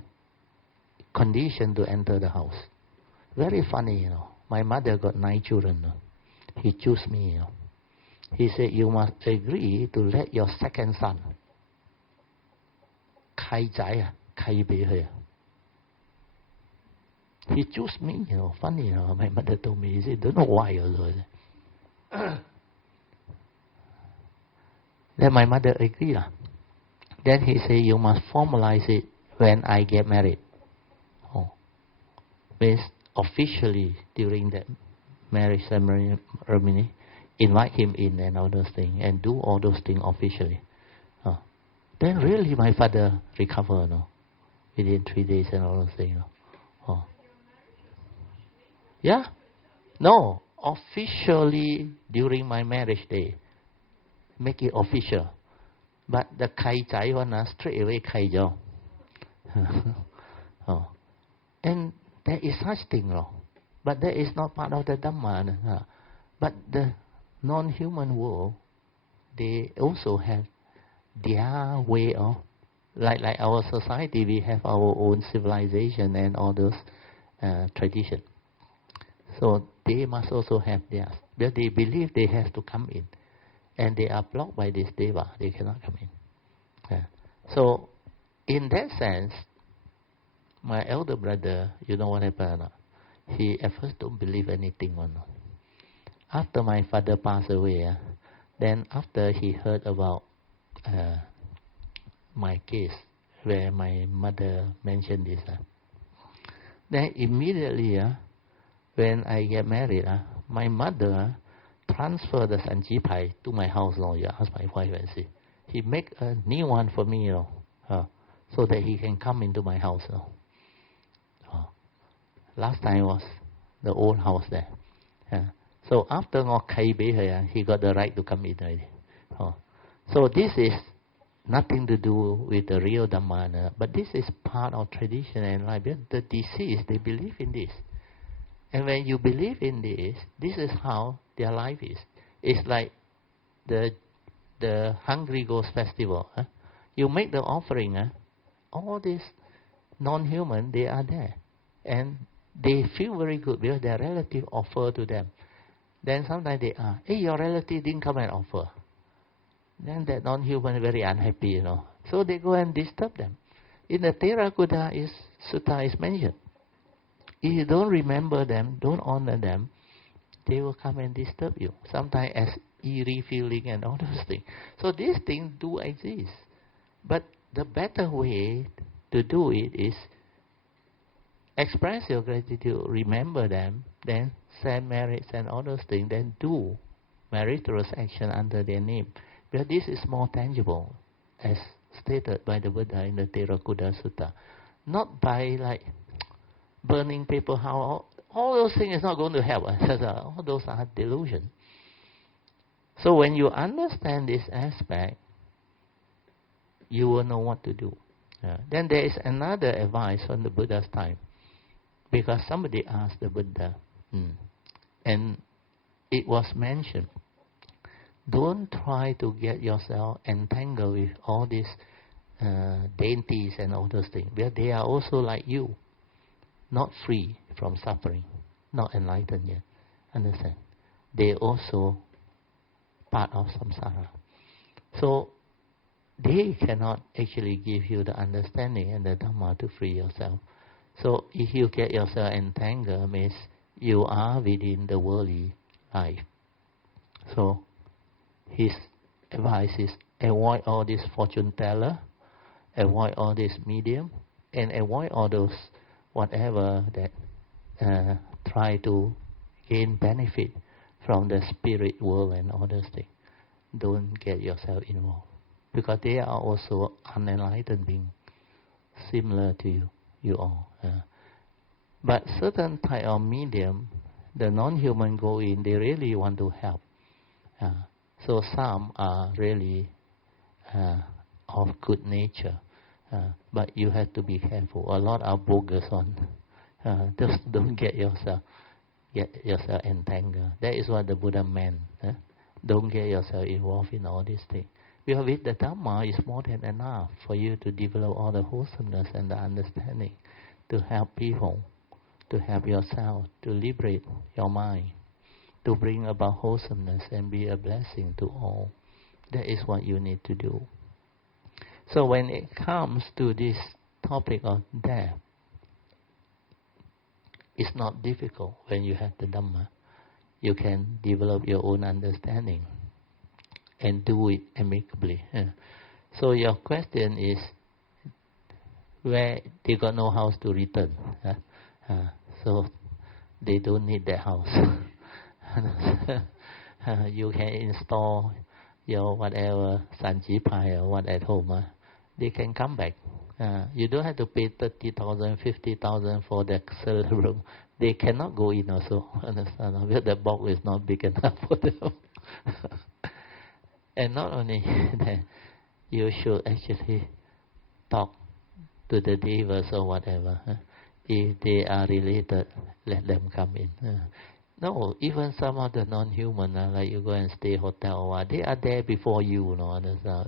condition to enter the house. Very funny, My mother got 9 children. He chose me. He said, "You must agree to let your second son, Kai Zai, Kai Bei." He chose me, Funny, My mother told me. He said, "Don't know why." Then my mother agreed. Then he said, "You must formalize it when I get married." Means officially during that marriage ceremony, invite him in and all those things, and do all those things officially. Then really my father recovered, within 3 days and all those things. Yeah? No, officially during my marriage day. Make it official. But the Kai Zai one, straight away Kai Jiao. And there is such thing, but that is not part of the Dhamma. But the non-human world, they also have their way of, like our society, we have our own civilization and all those traditions. So they must also have theirs. But they believe they have to come in. And they are blocked by this Deva. They cannot come in. So, in that sense, my elder brother, you know what happened? He at first don't believe anything. After my father passed away, then after he heard about my case, where my mother mentioned this, then immediately, when I get married, my mother transfer the Sanji Pai to my house. You ask my wife and see. He make a new one for me, so that he can come into my house. Last time was the old house there. So after Kai Bei, he got the right to come in already. So this is nothing to do with the real Dhamma, but this is part of tradition and life. The deceased, they believe in this. And when you believe in this, this is how their life is. It's like the Hungry Ghost Festival. You make the offering, all these non-human, they are there. And they feel very good because their relative offer to them. Then sometimes they ask, "Hey, your relative didn't come and offer." Then that non-human is very unhappy, So they go and disturb them. In the Theravada Sutra is mentioned. If you don't remember them, don't honor them, they will come and disturb you. Sometimes as refilling and all those things. So these things do exist. But the better way to do it is express your gratitude, remember them, then send merits and all those things, then do meritorious action under their name. Because this is more tangible, as stated by the Buddha in the Theravada Sutta. Not by like burning paper, how all those things is not going to help us. All those are delusion. So when you understand this aspect, you will know what to do. Then there is another advice from the Buddha's time, because somebody asked the Buddha, and it was mentioned, don't try to get yourself entangled with all these dainties and all those things, because they are also like you, not free from suffering, not enlightened yet. Understand? They also part of samsara. So they cannot actually give you the understanding and the Dhamma to free yourself. So if you get yourself entangled, means you are within the worldly life. So his advice is avoid all this fortune teller, avoid all this medium, and avoid all those whatever that try to gain benefit from the spirit world and all those things. Don't get yourself involved, because they are also unenlightened beings, similar to you all. But certain type of medium, the non-human go in, they really want to help. So some are really of good nature, but you have to be careful. A lot are bogus on. Just don't get yourself entangled. That is what the Buddha meant. Don't get yourself involved in all these things. Because with the Dhamma, it's more than enough for you to develop all the wholesomeness and the understanding, to help people, to help yourself, to liberate your mind, to bring about wholesomeness and be a blessing to all. That is what you need to do. So when it comes to this topic of death, it's not difficult when you have the Dhamma. You can develop your own understanding and do it amicably. So your question is, where they got no house to return, so they don't need that house. You can install your whatever Sanji Pai or what at home. They can come back. You don't have to pay 30,000, 50,000 for the cellar room. They cannot go in also. Understand? Because the box is not big enough for them. And not only that, you should actually talk to the devas or whatever. If they are related, let them come in. No, even some of the non-human, like you go and stay hotel or what, they are there before you,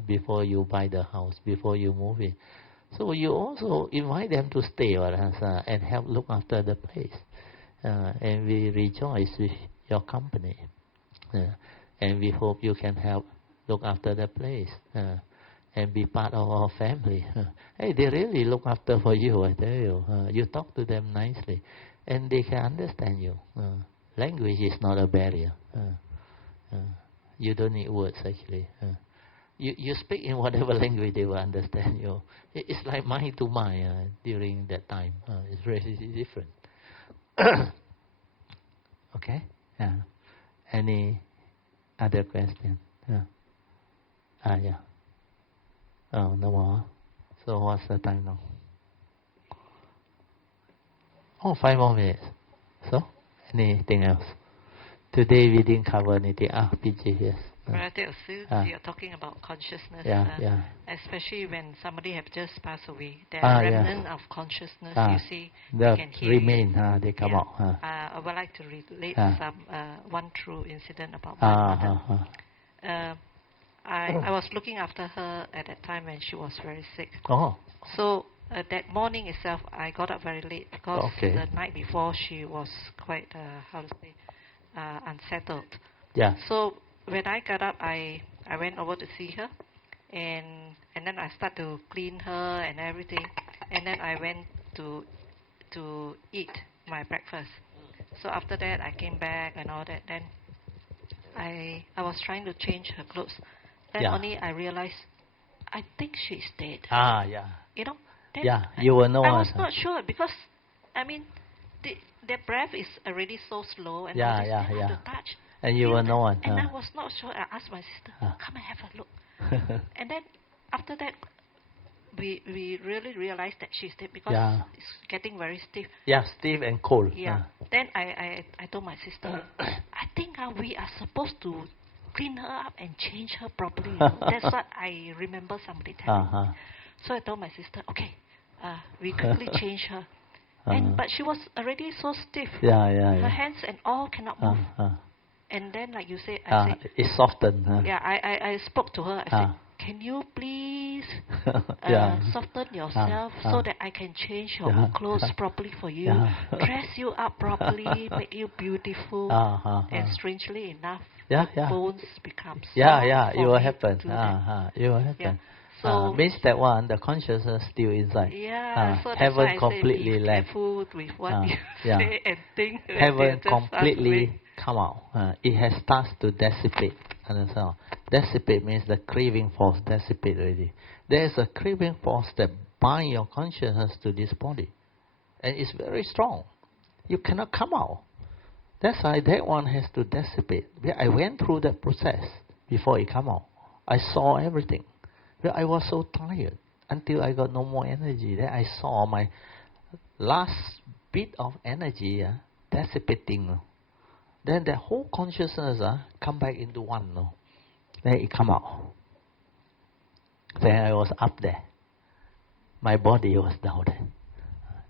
before you buy the house, before you move in. So you also invite them to stay and help look after the place. And we rejoice with your company. And we hope you can help look after the place and be part of our family. Hey, they really look after for you, I tell you. You talk to them nicely, and they can understand you. Language is not a barrier. You don't need words, actually. You speak in whatever language they will understand you. It's like mind to mind during that time. It's really different. Okay? Any other question? Yeah. Oh, no more. So what's the time now? Oh, 5 more minutes. So, anything else? Today we didn't cover anything. PJ, yes. You're talking about consciousness. Especially when somebody have just passed away. The remnant of consciousness, you see, they can hear remain, they come out. I would like to relate one true incident about my mother. I was looking after her at that time when she was very sick. So that morning itself, I got up very late because the night before she was quite, unsettled. So when I got up, I went over to see her, and then I started to clean her and everything, and then I went to eat my breakfast. So after that, I came back and all that. Then I was trying to change her clothes. Then only I realized, I think she's dead. You know? Then you will know. I was not sure because, I mean, their breath is already so slow and all this hard to touch. And you will know it. And I was not sure. I asked my sister, come and have a look. And then after that, we really realized that she's dead because it's getting very stiff. Yeah, stiff and cold. Then I told my sister, I think we are supposed to clean her up and change her properly. You know? That's what I remember somebody telling me. So I told my sister, okay, we quickly change her. But she was already so stiff. Her hands and all cannot move. And then, like you say, I said, it's softened. I spoke to her. I said, can you please soften yourself so that I can change your clothes properly for you, dress you up properly, make you beautiful, and strangely enough, bones become soft. It will happen. It will happen. So means that one, the consciousness still inside. So that's haven't why I completely say be left. careful with what you say and think. Haven't completely come out. It has starts to dissipate. Understand? Dissipate means the craving force dissipate already. There is a craving force that binds your consciousness to this body, and it's very strong. You cannot come out. That's why that one has to dissipate. I went through that process before it come out. I saw everything. I was so tired until I got no more energy. Then I saw my last bit of energy dissipating. Then the whole consciousness come back into one. Then it come out. Then I was up there. My body was down there.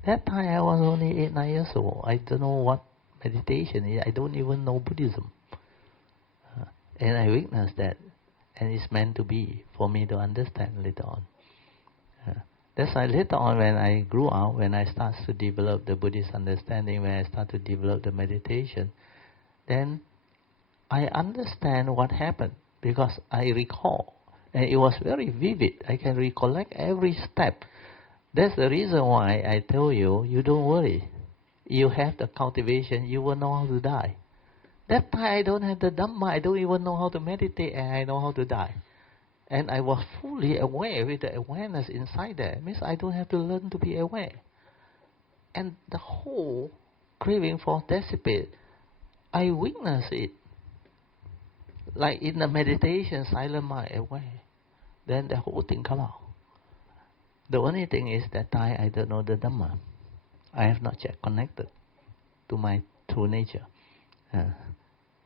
That time I was only 8, 9 years old. I don't know what meditation is. I don't even know Buddhism. And I witnessed that. And it's meant to be for me to understand later on. That's why later on when I grew up, when I started to develop the Buddhist understanding, when I started to develop the meditation, then I understand what happened because I recall. And it was very vivid. I can recollect every step. That's the reason why I tell you, you don't worry. You have the cultivation, you will know how to die. That time I don't have the Dhamma, I don't even know how to meditate, and I know how to die. And I was fully aware with the awareness inside there. It means I don't have to learn to be aware. And the whole craving for dissipate, I witness it. Like in the meditation, silent mind, aware. Then the whole thing come out. The only thing is that I don't know the Dhamma. I have not yet connected to my true nature.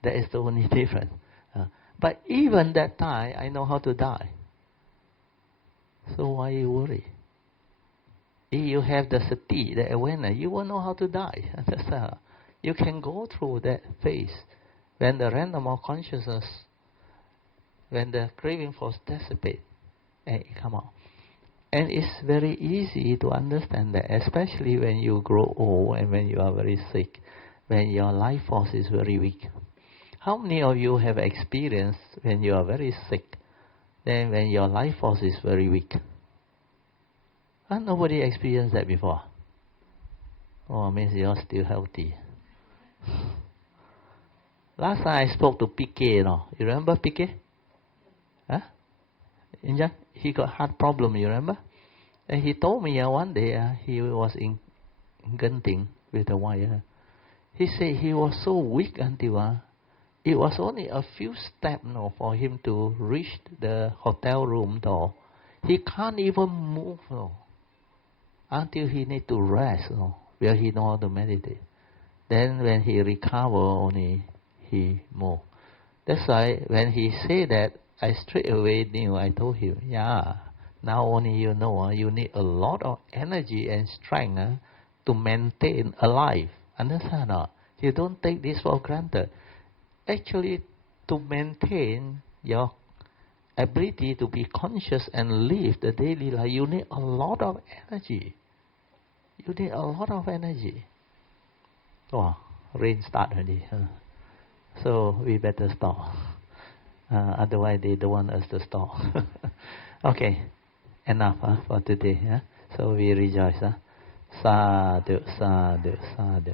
That is the only difference. But even that time, I know how to die. So why you worry? If you have the sati, the awareness, you will know how to die. You can go through that phase when the random of consciousness, when the craving force dissipate, and it come out. And it's very easy to understand that, especially when you grow old and when you are very sick, when your life force is very weak. How many of you have experienced when you are very sick, then when your life force is very weak? Nobody experienced that before. Oh, it means you're still healthy. Last time I spoke to PK, you remember PK? Injan? He got heart problem, you remember? And he told me one day he was in Genting with a wire. He said he was so weak until it was only a few steps for him to reach the hotel room door. He can't even move until he need to rest where he know how to meditate. Then when he recover, only he move. That's why when he said that, I straight away knew. I told him, now only you know you need a lot of energy and strength to maintain alive. Understand? You don't take this for granted. Actually, to maintain your ability to be conscious and live the daily life, you need a lot of energy. You need a lot of energy. Oh, rain start already. So we better stop. Otherwise, they don't want us to stop. Okay, enough for today. So we rejoice. Sadhu, sadhu, sadhu.